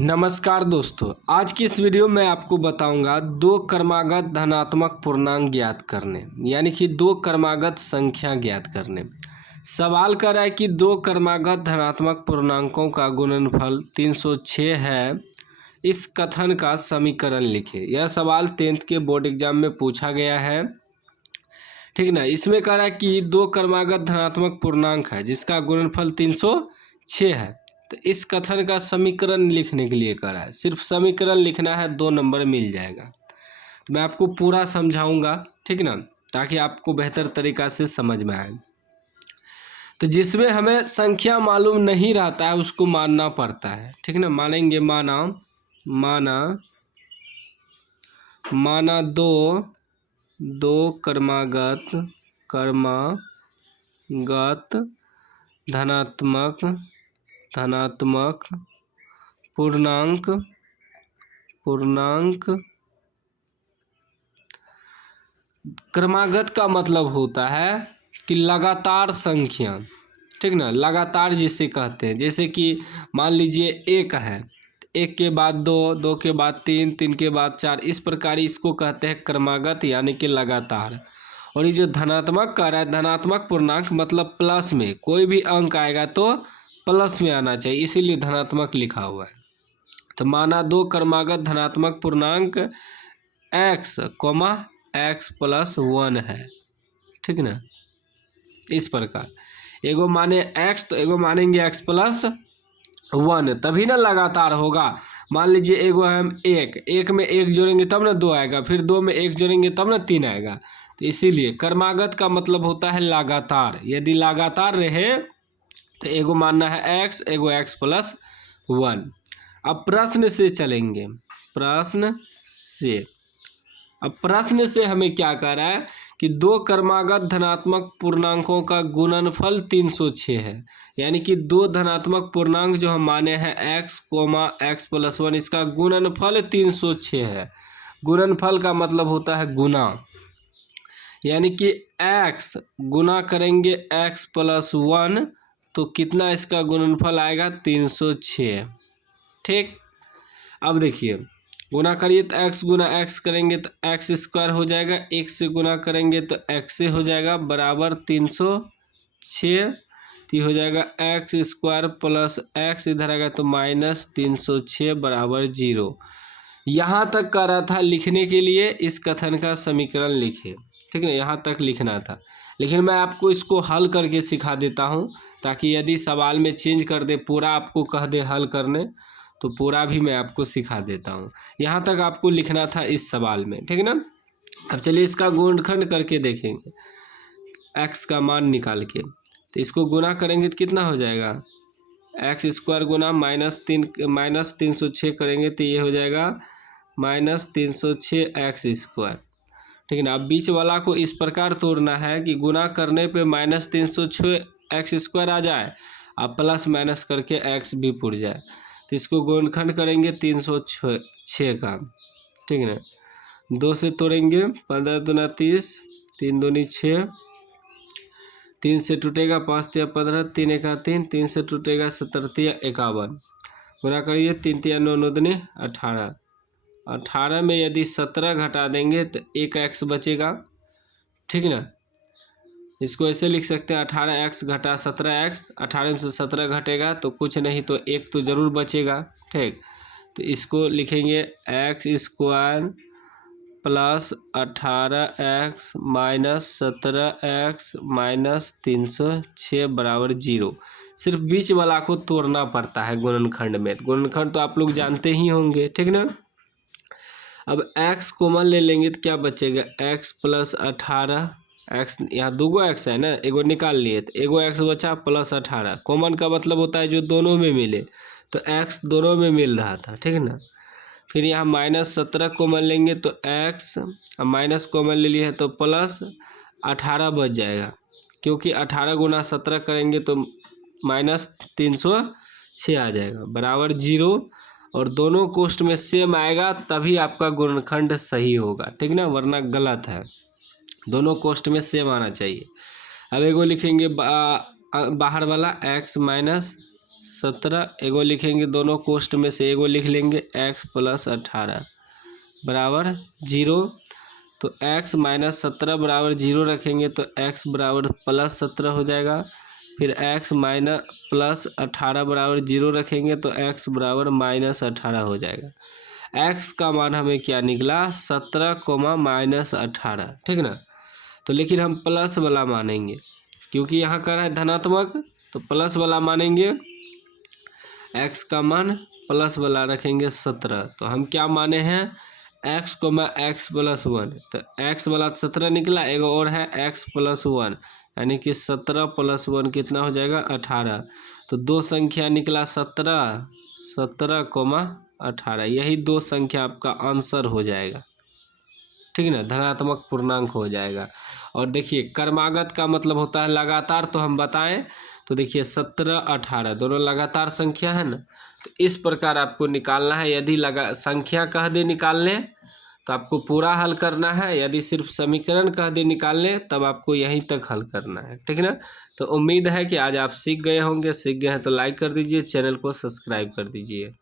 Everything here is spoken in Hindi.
नमस्कार दोस्तों, आज की इस वीडियो में आपको बताऊंगा दो क्रमागत धनात्मक पूर्णांक ज्ञात करने, यानी कि दो क्रमागत संख्या ज्ञात करने। सवाल कर रहा है कि दो क्रमागत धनात्मक पूर्णांकों का गुणनफल 306 है, इस कथन का समीकरण लिखें। यह सवाल 10th के बोर्ड एग्जाम में पूछा गया है, ठीक ना। इसमें कह रहा है कि दो क्रमागत धनात्मक पूर्णांक है जिसका गुणनफल 306 है, तो इस कथन का समीकरण लिखने के लिए कह रहा है। सिर्फ समीकरण लिखना है, 2 नंबर मिल जाएगा। तो मैं आपको पूरा समझाऊंगा, ठीक ना, ताकि आपको बेहतर तरीक़ा से समझ में आए। तो जिसमें हमें संख्या मालूम नहीं रहता है उसको मानना पड़ता है, ठीक ना। मानेंगे, माना दो क्रमागत धनात्मक पूर्णांक क्रमागत का मतलब होता है कि लगातार संख्या, ठीक ना। लगातार जिसे कहते हैं, जैसे कि मान लीजिए 1 है, 1 के बाद 2, 2 के बाद 3, 3 के बाद 4, इस प्रकार इसको कहते हैं क्रमागत, यानी कि लगातार। और ये जो धनात्मक कह रहा है, धनात्मक पूर्णांक मतलब प्लस में कोई भी अंक आएगा तो प्लस में आना चाहिए, इसीलिए धनात्मक लिखा हुआ है। तो माना दो क्रमागत धनात्मक पूर्णांक x प्लस 1 है, ठीक ना। इस प्रकार एगो माने x तो एगो मानेंगे x प्लस 1, तभी ना लगातार होगा। मान लीजिए एगो हम एक में 1 जोड़ेंगे तब ना 2 आएगा, फिर 2 में 1 जोड़ेंगे तब ना 3 आएगा। तो इसीलिए क्रमागत का मतलब होता है लगातार। यदि लगातार रहे तो एगो मानना है x, एगो x प्लस 1। अब प्रश्न से चलेंगे, प्रश्न से हमें क्या कह रहा है कि दो क्रमागत धनात्मक पूर्णांकों का गुणनफल 306 है, यानी कि दो धनात्मक पूर्णांक जो हम माने हैं x प्लस 1, इसका गुणनफल 306 है। गुणनफल का मतलब होता है गुना, यानी कि x गुना करेंगे x प्लस 1 तो कितना इसका गुणनफल आएगा, 306, ठीक। अब देखिए, गुना करिए तो x गुना x करेंगे तो x स्क्वायर हो जाएगा, 1 से गुना करेंगे तो x से हो जाएगा बराबर 306, तो हो जाएगा x स्क्वायर प्लस x, इधर आएगा तो माइनस 306 बराबर 0। यहाँ तक कह रहा था लिखने के लिए इस कथन का समीकरण लिखे, ठीक है, यहाँ तक लिखना था। लेकिन मैं आपको इसको हल करके सिखा देता हूँ, ताकि यदि सवाल में चेंज कर दे, पूरा आपको कह दे हल करने, तो पूरा भी मैं आपको सिखा देता हूँ। यहाँ तक आपको लिखना था इस सवाल में, ठीक है ना। अब चलिए इसका गुणनखंड करके देखेंगे, x का मान निकाल के। तो इसको गुना करेंगे तो कितना हो जाएगा, x स्क्वायर गुना माइनस 306 करेंगे तो ये हो जाएगा माइनस 306 x स्क्वायर, ठीक है ना। अब बीच वाला को इस प्रकार तोड़ना है कि गुना करने पे माइनस 306 x स्क्वायर आ जाए, अब प्लस माइनस करके x भी पुर जाए। तो इसको गुणनखंड करेंगे 306 का, ठीक है ना। 2 से तोड़ेंगे, 15 दूना 30, 3 दूनी 6, 3 से टूटेगा 5 तिया 15, 3 एका 3, 3 से टूटेगा 17 तिया 51। गुना करिए, 3 तिया 9, 9 दूनी 18, 18 में यदि 17 घटा देंगे तो 1 x बचेगा, ठीक ना। इसको ऐसे लिख सकते हैं, 18x घटा 17x, 18 में से 17 घटेगा तो कुछ नहीं तो 1 तो ज़रूर बचेगा, ठीक। तो इसको लिखेंगे x square plus 18x minus 17x minus 306 बराबर 0। सिर्फ बीच वाला को तोड़ना पड़ता है गुणनखंड में। गुणनखंड तो आप लोग जानते ही होंगे, ठीक ना। अब x कॉमन ले लेंगे तो क्या बचेगा, x प्लस 18, x यहाँ दूगो x है ना, एगो निकाल लिए तो एगो x बचा प्लस 18। कॉमन का मतलब होता है जो दोनों में मिले, तो x दोनों में मिल रहा था, ठीक है ना। फिर यहाँ माइनस 17 कॉमन लेंगे तो x, माइनस कॉमन ले लिए है तो प्लस 18 बच जाएगा, क्योंकि 18 गुना 17 करेंगे तो माइनस 306 आ जाएगा बराबर 0। और दोनों कोष्ठ में सेम आएगा तभी आपका गुणनखंड सही होगा, ठीक ना, वरना गलत है। दोनों कोष्ठ में सेम आना चाहिए। अब एगो लिखेंगे बाहर वाला x माइनस 17, एगो लिखेंगे दोनों कोष्ट में से एगो लिख लेंगे x प्लस 18 बराबर 0। तो x माइनस 17 बराबर 0 रखेंगे तो x बराबर प्लस 17 हो जाएगा। फिर x माइनस प्लस 18 बराबर 0 रखेंगे तो x बराबर माइनस 18 हो जाएगा। x का मान हमें क्या निकला 17 कोमा माइनस 18, ठीक ना। तो लेकिन हम प्लस वाला मानेंगे क्योंकि यहाँ कर है धनात्मक, तो प्लस वाला मानेंगे। x का मान प्लस वाला रखेंगे 17, तो हम क्या माने हैं x कोमा x प्लस 1, तो x वाला 17 निकला। एक और है x प्लस 1 यानी कि 17 प्लस 1 कितना हो जाएगा 18। तो दो संख्या निकला 17 कोमा 18, यही दो संख्या आपका आंसर हो जाएगा, ठीक ना, धनात्मक पूर्णांक हो जाएगा। और देखिए क्रमागत का मतलब होता है लगातार, तो हम बताएं तो देखिए 17 18 दोनों लगातार संख्या है ना, तो इस प्रकार आपको निकालना है। यदि संख्या कह दे निकालने तो आपको पूरा हल करना है, यदि सिर्फ समीकरण कह दे निकालने तब आपको यहीं तक हल करना है, ठीक ना। तो उम्मीद है कि आज आप सीख गए होंगे। सीख गए हैं तो लाइक कर दीजिए, चैनल को सब्सक्राइब कर दीजिए।